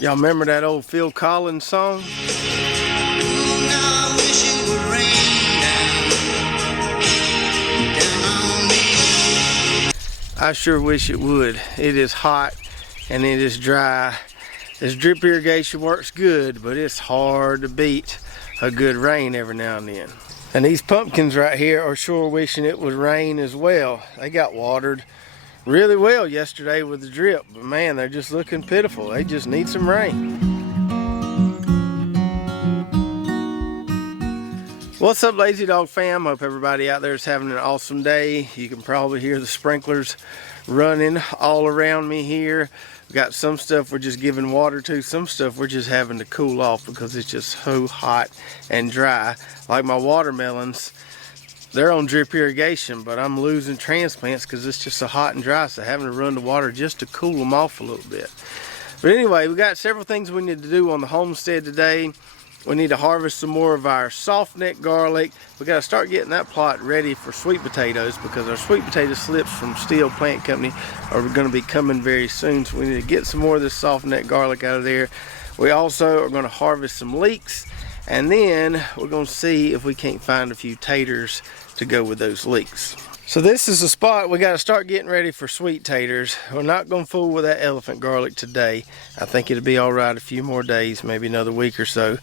Y'all remember that old Phil Collins song? I sure wish it would. It is hot and it is dry. This drip irrigation works good, but it's hard to beat a good rain every now and then. And these pumpkins right here are sure wishing it would rain as well. They got watered really well yesterday with the drip, but man, they're just looking pitiful. They just need some rain. What's up, Lazy Dog fam? Hope everybody out there is having an awesome day. You can probably hear the sprinklers running all around me here. We got some stuff we're just giving water to, some stuff we're just having to cool off because it's just so hot and dry. Like my watermelons, they're on drip irrigation, but I'm losing transplants because it's just so hot and dry, so having to run the water just to cool them off a little bit. But anyway, we got several things we need to do on the homestead today. We need to harvest some more of our softneck garlic. We got to start getting that plot ready for sweet potatoes because our sweet potato slips from Steel Plant Company are going to be coming very soon. So we need to get some more of this softneck garlic out of there. We also are going to harvest some leeks, and then we're going to see if we can't find a few taters to go with those leeks. So this is the spot we got to start getting ready for sweet taters. We're not going to fool with that elephant garlic today. I think it'll be all right a few more days, maybe another week or so.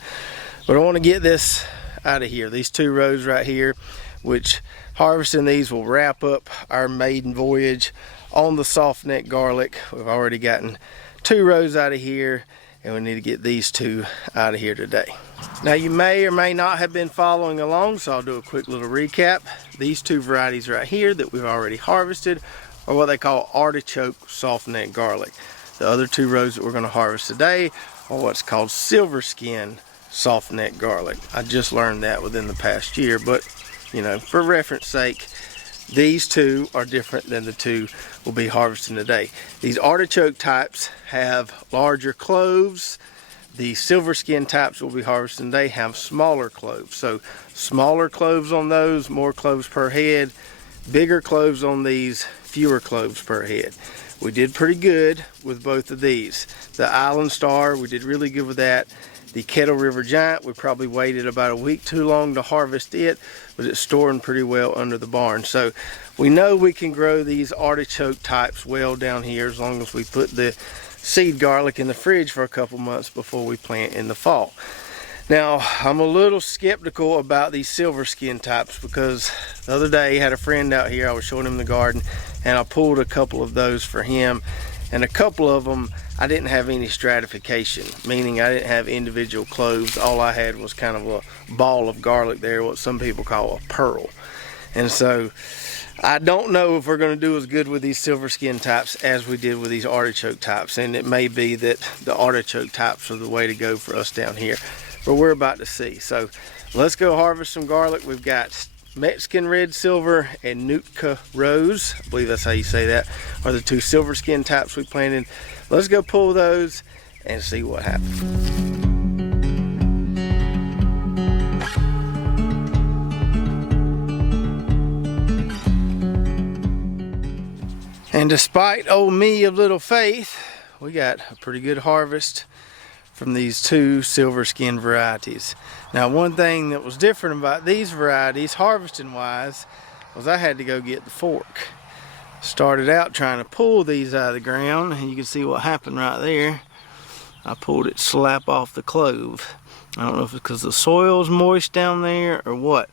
But I want to get this out of here. These two rows right here, which harvesting these will wrap up our maiden voyage on the softneck garlic. We've already gotten 2 rows out of here, and we need to get these 2 out of here today. Now you may or may not have been following along, so I'll do a quick little recap. These 2 varieties right here that we've already harvested are what they call artichoke softneck garlic. The other 2 rows that we're going to harvest today are what's called silverskin softneck garlic. I just learned that within the past year, but you know, for reference sake, these 2 are different than the 2 we'll be harvesting today. These artichoke types have larger cloves. The silverskin types we'll be harvesting today have smaller cloves. So smaller cloves on those, more cloves per head. Bigger cloves on these, fewer cloves per head. We did pretty good with both of these. The Island Star, we did really good with that. The Kettle River Giant, we probably waited about a week too long to harvest it, but it's storing pretty well under the barn. So we know we can grow these artichoke types well down here as long as we put the seed garlic in the fridge for a couple months before we plant in the fall. Now, I'm a little skeptical about these silverskin types because the other day I had a friend out here, I was showing him the garden, and I pulled a couple of those for him, and a couple of them I didn't have any stratification, meaning I didn't have individual cloves. All I had was kind of a ball of garlic there, what some people call a pearl. And so I don't know if we're going to do as good with these silverskin types as we did with these artichoke types, and it may be that the artichoke types are the way to go for us down here, but we're about to see. So let's go harvest some garlic. We've got Mexican red silver and Nootka rose, I believe that's how you say that, are the 2 silverskin types we planted. Let's go pull those and see what happens. And despite old me of little faith, we got a pretty good harvest from these 2 silverskin varieties. Now, one thing that was different about these varieties, harvesting wise, was I had to go get the fork. Started out trying to pull these out of the ground, and you can see what happened right there. I pulled it slap off the clove. I don't know if it's because the soil's moist down there or what.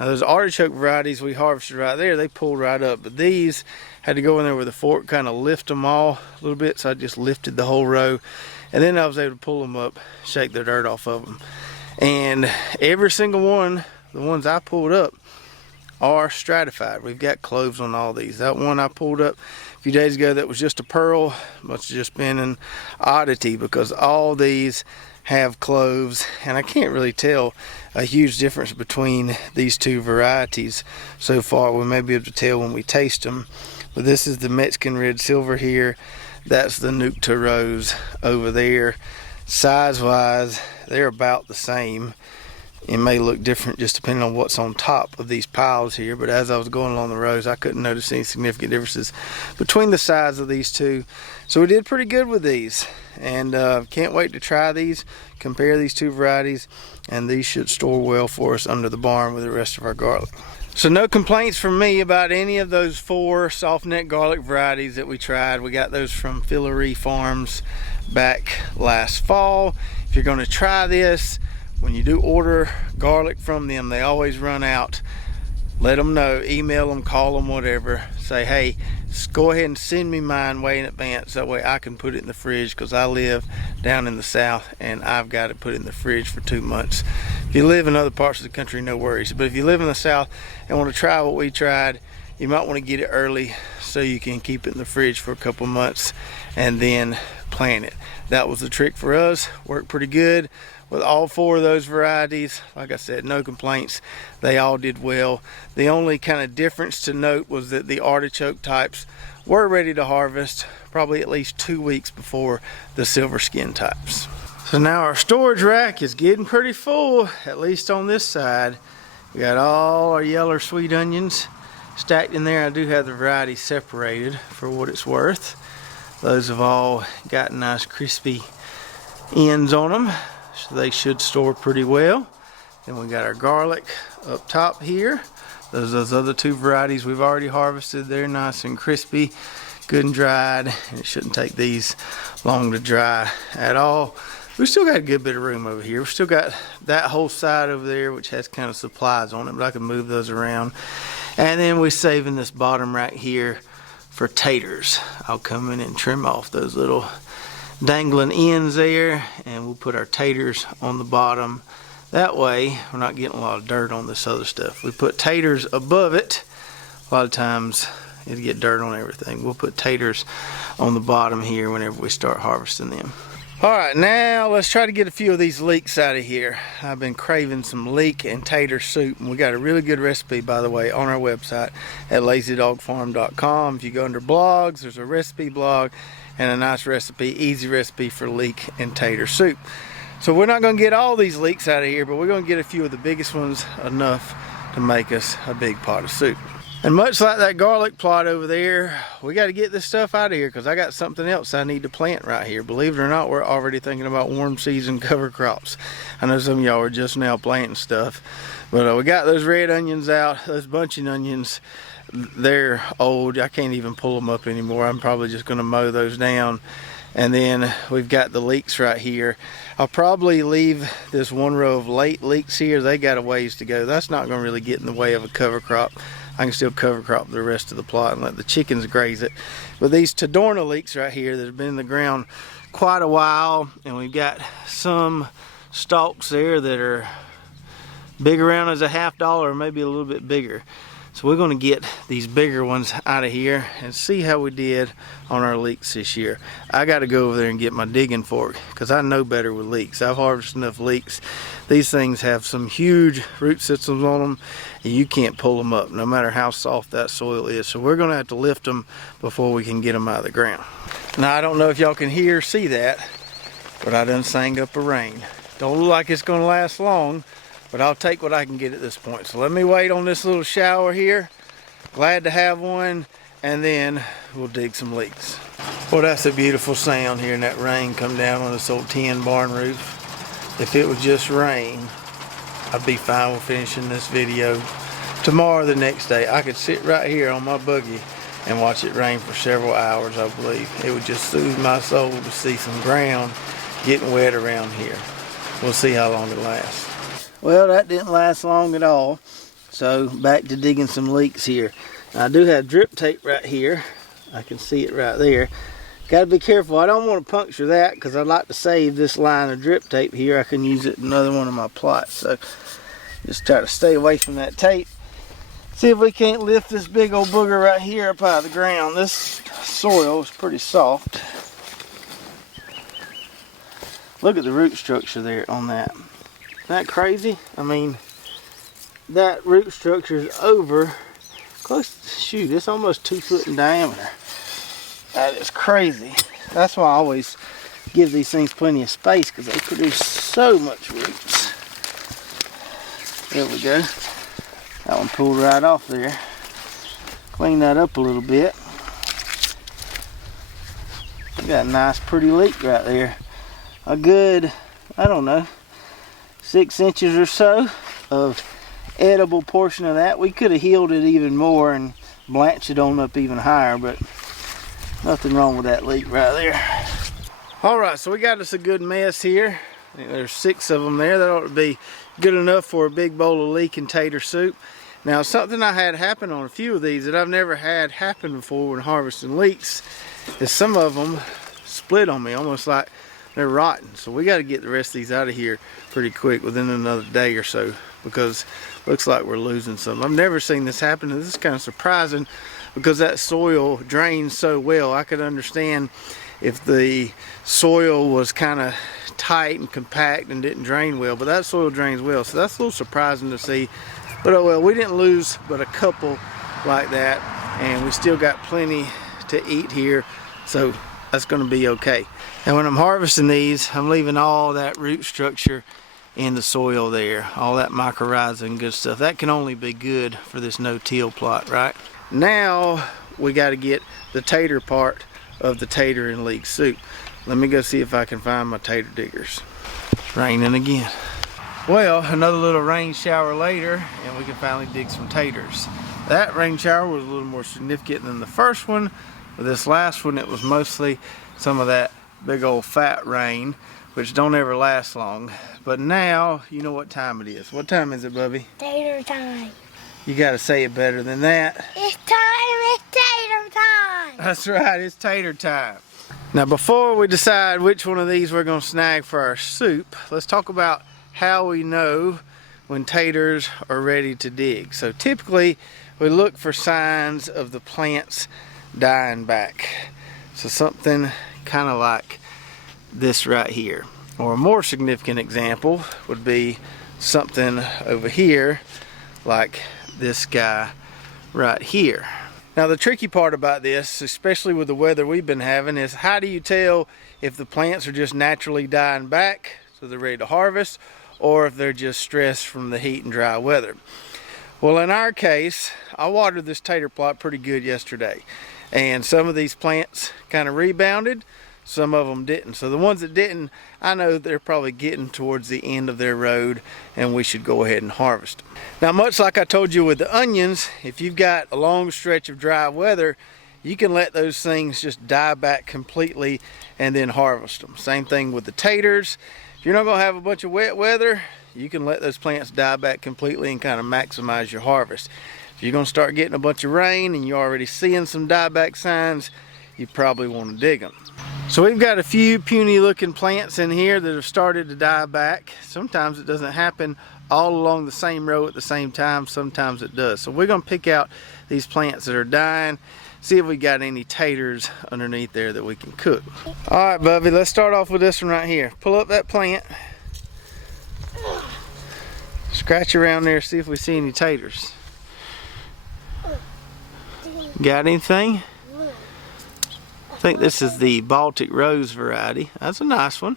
Now those artichoke varieties we harvested right there, they pulled right up, but these had to go in there with a fork, kind of lift them all a little bit, so I just lifted the whole row, and then I was able to pull them up, shake the dirt off of them. And every single one, the ones I pulled up, are stratified. We've got cloves on all these. That one I pulled up a few days ago that was just a pearl, must have just been an oddity because all these have cloves, and I can't really tell a huge difference between these 2 varieties so far. We may be able to tell when we taste them, but this is the Mexican red silver here. That's the Nootka rose over there. Size wise, they're about the same. It may look different just depending on what's on top of these piles here, but as I was going along the rows, I couldn't notice any significant differences between the size of these two. So we did pretty good with these, and can't wait to try these, compare these two varieties, and these should store well for us under the barn with the rest of our garlic. So no complaints from me about any of those 4 soft neck garlic varieties that we tried. We got those from Fillery Farms back last fall. If you're going to try this, when you do order garlic from them, they always run out. Let them know, email them, call them, whatever. Say, hey, go ahead and send me mine way in advance. That way I can put it in the fridge, because I live down in the south and I've got it put in the fridge for 2 months. If you live in other parts of the country, no worries. But if you live in the south and want to try what we tried, you might want to get it early so you can keep it in the fridge for a couple months and then plant it. That was the trick for us. Worked pretty good with all 4 of those varieties. Like I said, no complaints. They all did well. The only kind of difference to note was that the artichoke types were ready to harvest probably at least 2 weeks before the silverskin types. So now our storage rack is getting pretty full, at least on this side. We got all our yellow sweet onions stacked in there. I do have the varieties separated for what it's worth. Those have all got nice crispy ends on them, so they should store pretty well. Then we got our garlic up top here. Those other 2 varieties we've already harvested. They're nice and crispy, good and dried, and it shouldn't take these long to dry at all. We still got a good bit of room over here. We've still got that whole side over there, which has kind of supplies on it, but I can move those around. And then we're saving this bottom right here for taters. I'll come in and trim off those little dangling ends there, and we'll put our taters on the bottom. That way we're not getting a lot of dirt on this other stuff. We put taters above it, a lot of times it'll get dirt on everything. We'll put taters on the bottom here whenever we start harvesting them. Alright, now let's try to get a few of these leeks out of here. I've been craving some leek and tater soup, and we got a really good recipe, by the way, on our website at lazydogfarm.com. If you go under blogs, there's a recipe blog and a nice recipe, easy recipe for leek and tater soup. So we're not going to get all these leeks out of here, but we're going to get a few of the biggest ones, enough to make us a big pot of soup. And much like that garlic plot over there, we got to get this stuff out of here, because I got something else I need to plant right here. Believe it or not, we're already thinking about warm season cover crops. I know some of y'all are just now planting stuff, but we got those red onions out, those bunching onions. They're old. I can't even pull them up anymore. I'm probably just going to mow those down. And then we've got the leeks right here. I'll probably leave this one row of late leeks here. They got a ways to go. That's not going to really get in the way of a cover crop. I can still cover crop the rest of the plot and let the chickens graze it. But these Tadorna leeks right here that have been in the ground quite a while, and we've got some stalks there that are big around as a $50 or maybe a little bit bigger. So we're going to get these bigger ones out of here and see how we did on our leeks this year. I got to go over there and get my digging fork, because I know better with leeks. I've harvested enough leeks. These things have some huge root systems on them, and you can't pull them up no matter how soft that soil is. So we're going to have to lift them before we can get them out of the ground. Now, I don't know if y'all can see that, but I done sang up a rain. Don't look like it's going to last long, but I'll take what I can get at this point. So let me wait on this little shower here. Glad to have one, and then we'll dig some leeks. Well, that's a beautiful sound hearing that rain come down on this old tin barn roof. If it was just rain, I'd be fine with finishing this video tomorrow or the next day. I could sit right here on my buggy and watch it rain for several hours, I believe. It would just soothe my soul to see some ground getting wet around here. We'll see how long it lasts. Well, that didn't last long at all. So back to digging some leeks here. Now, I do have drip tape right here. I can see it right there. Got to be careful. I don't want to puncture that, because I'd like to save this line of drip tape here. I can use it in another one of my plots. So just try to stay away from that tape. See if we can't lift this big old booger right here up out of the ground. This soil is pretty soft. Look at the root structure there on that. Isn't that crazy? I mean, that root structure is over close, shoot, it's almost 2 foot in diameter. That is crazy. That's why I always give these things plenty of space, because they produce so much roots. There we go. That one pulled right off there. Clean that up a little bit. We got a nice pretty leek right there. A good, I don't know, 6 inches or so of edible portion of that. We could have healed it even more and blanched it on up even higher, but nothing wrong with that leek right there. Alright, so we got us a good mess here. I think there's 6 of them there. That ought to be good enough for a big bowl of leek and tater soup. Now, something I had happen on a few of these that I've never had happen before when harvesting leeks is some of them split on me, almost like they're rotten. So we got to get the rest of these out of here pretty quick, within another day or so, because it looks like we're losing some. I've never seen this happen, and this is kind of surprising because that soil drains so well. I could understand if the soil was kind of tight and compact and didn't drain well, but that soil drains well, so that's a little surprising to see. But oh well, we didn't lose but a couple like that, and we still got plenty to eat here, so that's going to be okay. And when I'm harvesting these, I'm leaving all that root structure in the soil there, all that mycorrhiza and good stuff. That can only be good for this no-till plot, right? Now we got to get the tater part of the tater and leek soup. Let me go see if I can find my tater diggers. It's raining again. Well, another little rain shower later, and we can finally dig some taters. That rain shower was a little more significant than the first one. But this last one, it was mostly some of that big old fat rain, which don't ever last long. But now, you know what time it is. What time is it, Bubby? Tater time. You gotta say it better than that. It's tater time. That's right, it's tater time. Now, before we decide which one of these we're gonna snag for our soup, let's talk about how we know when taters are ready to dig. So typically, we look for signs of the plants dying back. So something kind of like this right here. Or a more significant example would be something over here like this guy right here. Now, the tricky part about this, especially with the weather we've been having, is how do you tell if the plants are just naturally dying back, so they're ready to harvest, or if they're just stressed from the heat and dry weather? Well, in our case, I watered this tater plot pretty good yesterday, and some of these plants kind of rebounded, some of them didn't. So the ones that didn't, I know they're probably getting towards the end of their road, and we should go ahead and harvest them. Now, much like I told you with the onions, if you've got a long stretch of dry weather, you can let those things just die back completely and then harvest them. Same thing with the taters. If you're not going to have a bunch of wet weather, you can let those plants die back completely and kind of maximize your harvest. If you're going to start getting a bunch of rain and you're already seeing some dieback signs, you probably want to dig them. So we've got a few puny looking plants in here that have started to die back. Sometimes it doesn't happen all along the same row at the same time, sometimes it does. So we're going to pick out these plants that are dying, see if we got any taters underneath there that we can cook. All right, Bubby, let's start off with this one right here. Pull up that plant, scratch around there, see if we see any taters. Got anything? I think this is the Baltic Rose variety. That's a nice one.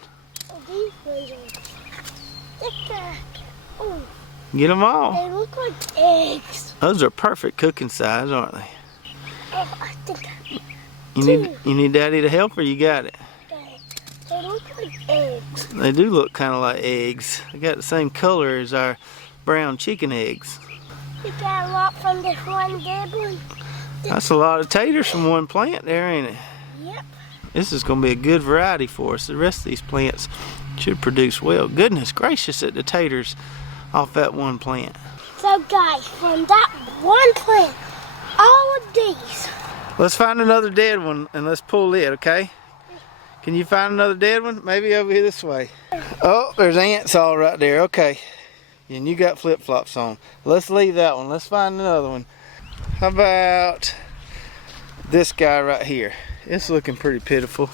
Get them all. They look like eggs. Those are perfect cooking size, aren't they? Oh, I think you need Daddy to help, or you got it? they look like eggs. They do look kind of like eggs. They got the same color as our brown chicken eggs. We got a lot from this one dead one. That's a lot of taters from one plant there, ain't it? Yep. This is going to be a good variety for us. The rest of these plants should produce well. Goodness gracious at the taters off that one plant. So guys, from that one plant, all of these. Let's find another dead one and let's pull it, okay? Can you find another dead one? Maybe over here this way. Oh, there's ants all right there. Okay. And you got flip-flops on. Let's leave that one. Let's find another one. How about this guy right here? It's looking pretty pitiful.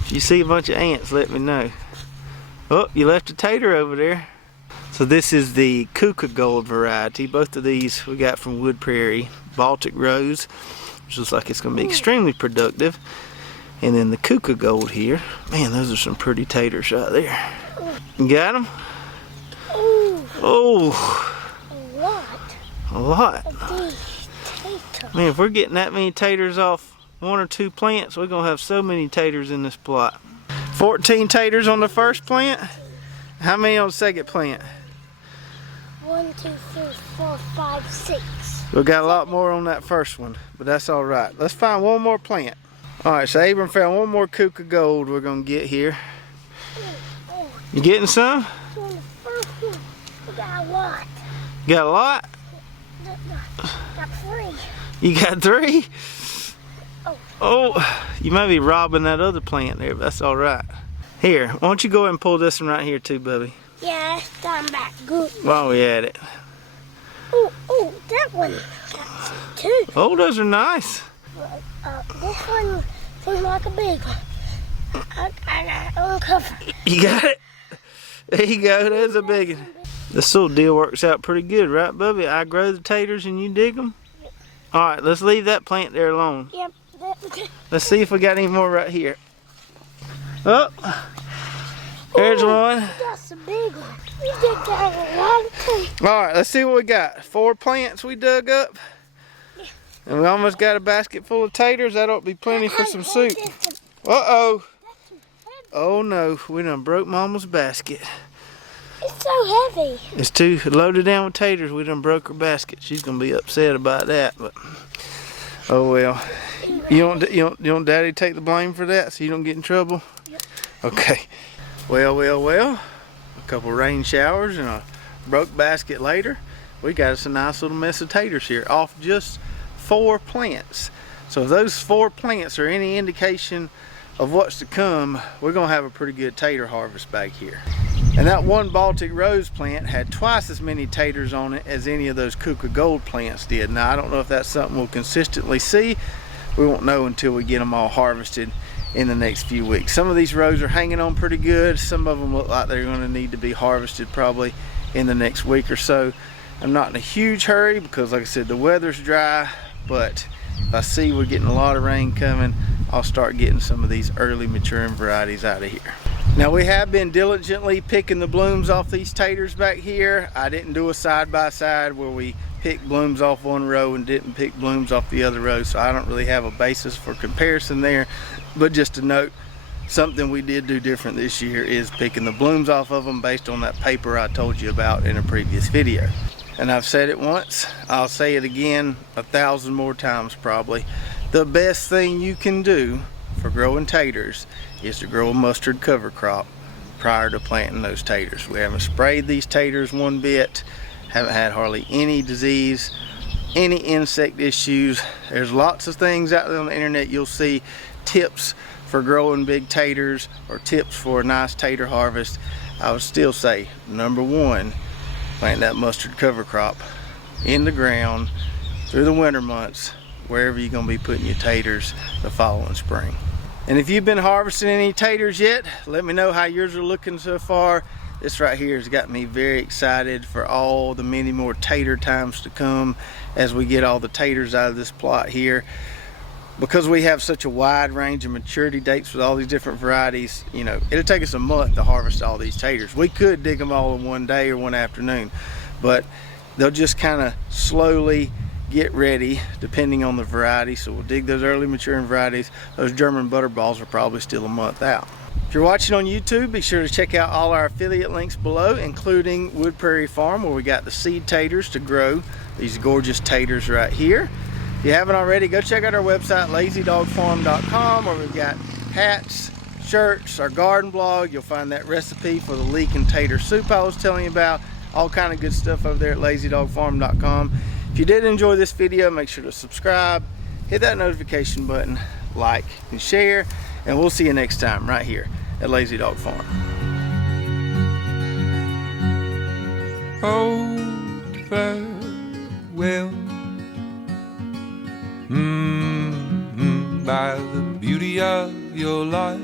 If you see a bunch of ants, let me know. Oh, you left a tater over there. So this is the Kuka Gold variety. Both of these we got from Wood Prairie. Baltic Rose, which looks like it's going to be extremely productive. And then the Kuka Gold here. Man, those are some pretty taters right there. You got them? Oh, A lot a lot. of these taters. Man, if we're getting that many taters off 1 or 2 plants, we're gonna have so many taters in this plot. 14 taters on the first plant. How many on the second plant? 1, 2, 3, 4, 5, 6. We got a lot more on that first one, but that's all right. Let's find one more plant. All right, so Abram found one more kook of gold we're gonna get here. You getting some? On the first one, we got a lot. You got a lot? Got 3. You got 3? Oh. Oh, you might be robbing that other plant there, but that's all right. Here, why don't you go ahead and pull this one right here too, Bubby? Yeah, it's done back good. While we at it. Oh, that one got some too. Oh, those are nice. This one seems like a big one. I got it uncovered. You got it? There you go, there's a big one. This little deal works out pretty good, right, Bubby? I grow the taters and you dig them? Yep. All right, let's leave that plant there alone. Yep. Let's see if we got any more right here. Oh, there's one. That's a big one. We did that a lot of times. All right, let's see what we got. 4 plants we dug up. And we almost got a basket full of taters. That ought to be plenty for some soup. Uh-oh. Oh no, we done broke Mama's basket. It's so heavy. It's too loaded down with taters. We done broke her basket. She's gonna be upset about that, but oh well. You want Daddy to take the blame for that so you don't get in trouble? Yep. Okay. Well. A couple rain showers and a broke basket later, we got us a nice little mess of taters here off just 4 plants. So if those 4 plants are any indication of what's to come, we're gonna have a pretty good tater harvest back here. And that one Baltic rose plant had twice as many taters on it as any of those Kuka gold plants did. Now I don't know if that's something we'll consistently see. We won't know until we get them all harvested in the next few weeks. Some of these rows are hanging on pretty good. Some of them look like they're gonna need to be harvested probably in the next week or so. I'm not in a huge hurry because like I said, the weather's dry, but if I see we're getting a lot of rain coming, I'll start getting some of these early maturing varieties out of here. Now we have been diligently picking the blooms off these taters back here. I didn't do a side-by-side where we picked blooms off one row and didn't pick blooms off the other row, so I don't really have a basis for comparison there. But just to note, something we did do different this year is picking the blooms off of them based on that paper I told you about in a previous video. And I've said it once, I'll say it again 1,000 more times probably. The best thing you can do for growing taters is to grow a mustard cover crop prior to planting those taters. We haven't sprayed these taters one bit, haven't had hardly any disease, any insect issues. There's lots of things out there on the internet you'll see, tips for growing big taters or tips for a nice tater harvest. I would still say, number 1, plant that mustard cover crop in the ground through the winter months, wherever you're gonna be putting your taters the following spring. And if you've been harvesting any taters yet, let me know how yours are looking so far. This right here has got me very excited for all the many more tater times to come as we get all the taters out of this plot here. Because we have such a wide range of maturity dates with all these different varieties, you know, it'll take us a month to harvest all these taters. We could dig them all in one day or one afternoon, but they'll just kind of slowly get ready depending on the variety. So we'll dig those early maturing varieties. Those German butterballs are probably still a month out. If you're watching on YouTube, be sure to check out all our affiliate links below, including Wood Prairie Farm, where we got the seed taters to grow these gorgeous taters right here. If you haven't already, go check out our website, lazydogfarm.com, where we've got hats, shirts, our garden blog. You'll find that recipe for the leek and tater soup I was telling you about. All kind of good stuff over there at lazydogfarm.com. If you did enjoy this video, make sure to subscribe, hit that notification button, like and share, and we'll see you next time right here at Lazy Dog Farm. Oh, farewell. By the beauty of your life,